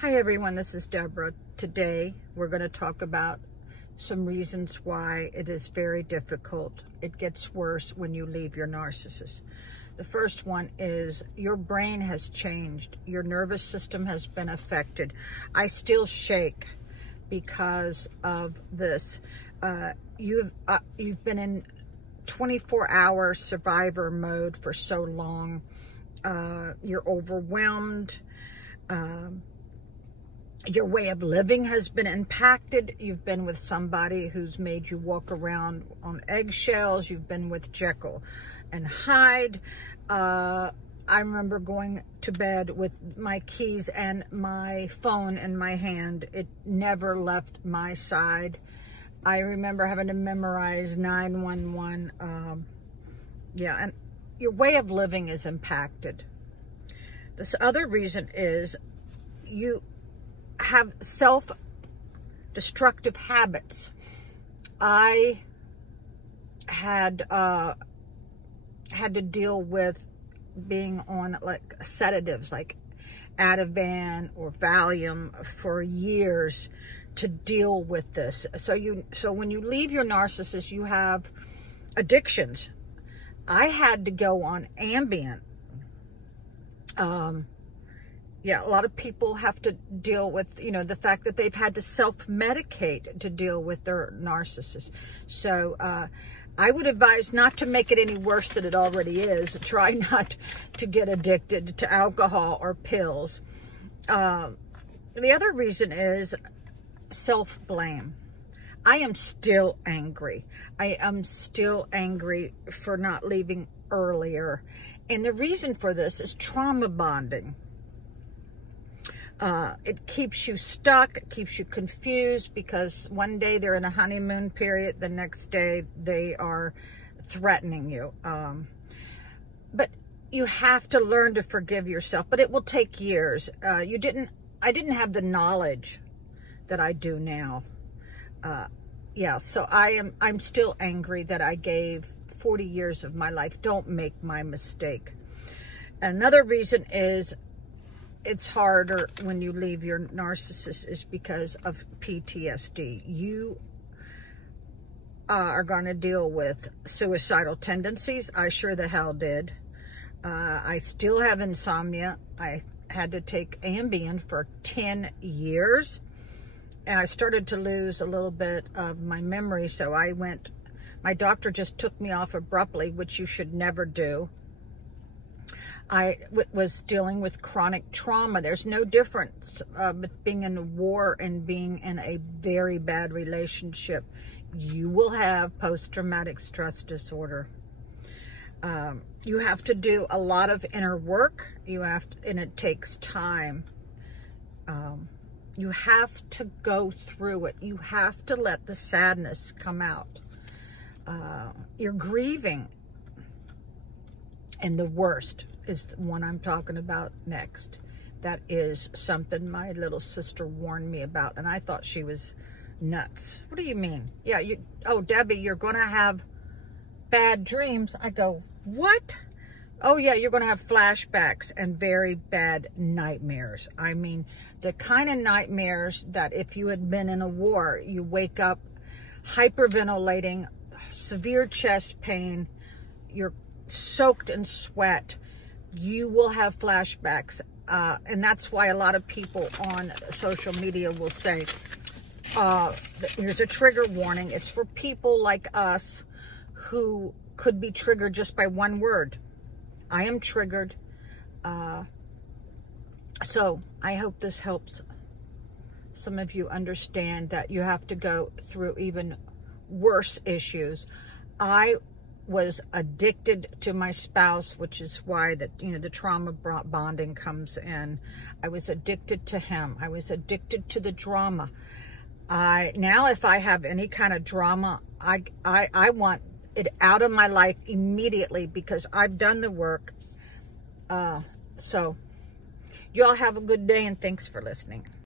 Hi everyone, this is Deborah. Today we're going to talk about some reasons why it is very difficult. It gets worse when you leave your narcissist. The first one is your brain has changed. Your nervous system has been affected. I still shake because of this. You've been in 24-hour survivor mode for so long. You're overwhelmed. Your way of living has been impacted. You've been with somebody who's made you walk around on eggshells. You've been with Jekyll and Hyde. I remember going to bed with my keys and my phone in my hand. It never left my side. I remember having to memorize 911. And your way of living is impacted. This other reason is you have self-destructive habits. I had to deal with being on like sedatives like Ativan or Valium for years to deal with this. So when you leave your narcissist, you have addictions. I had to go on Ambien. A lot of people have to deal with, the fact that they've had to self-medicate to deal with their narcissist. So I would advise not to make it any worse than it already is. Try not to get addicted to alcohol or pills. The other reason is self-blame. I am still angry. I am still angry for not leaving earlier. And the reason for this is trauma bonding. It keeps you stuck, it keeps you confused, because one day they're in a honeymoon period, the next day they are threatening you. But you have to learn to forgive yourself, but it will take years. I didn't have the knowledge that I do now. So I'm still angry that I gave 40 years of my life. Don't make my mistake. Another reason is it's harder when you leave your narcissist is because of PTSD. You are going to deal with suicidal tendencies. I sure the hell did. I still have insomnia. I had to take Ambien for 10 years. And I started to lose a little bit of my memory. So my doctor just took me off abruptly, which you should never do. I was dealing with chronic trauma. There's no difference with being in a war and being in a very bad relationship. You will have post-traumatic stress disorder. You have to do a lot of inner work. And it takes time. You have to go through it. You have to let the sadness come out. You're grieving. And the worst is the one I'm talking about next. That is something my little sister warned me about, and I thought she was nuts. What do you mean? Yeah, Debbie, you're going to have bad dreams. I go, what? Oh yeah, you're going to have flashbacks and very bad nightmares. I mean, the kind of nightmares that if you had been in a war, you wake up hyperventilating, severe chest pain, you're soaked in sweat. You will have flashbacks, and that's why a lot of people on social media will say, here's a trigger warning. It's for people like us who could be triggered just by one word. I am triggered. So I hope this helps some of you understand that you have to go through even worse issues. I was addicted to my spouse, which is why the trauma bonding comes in. I was addicted to him. I was addicted to the drama. Now if I have any kind of drama, I want it out of my life immediately, because I've done the work. So you all have a good day, and thanks for listening.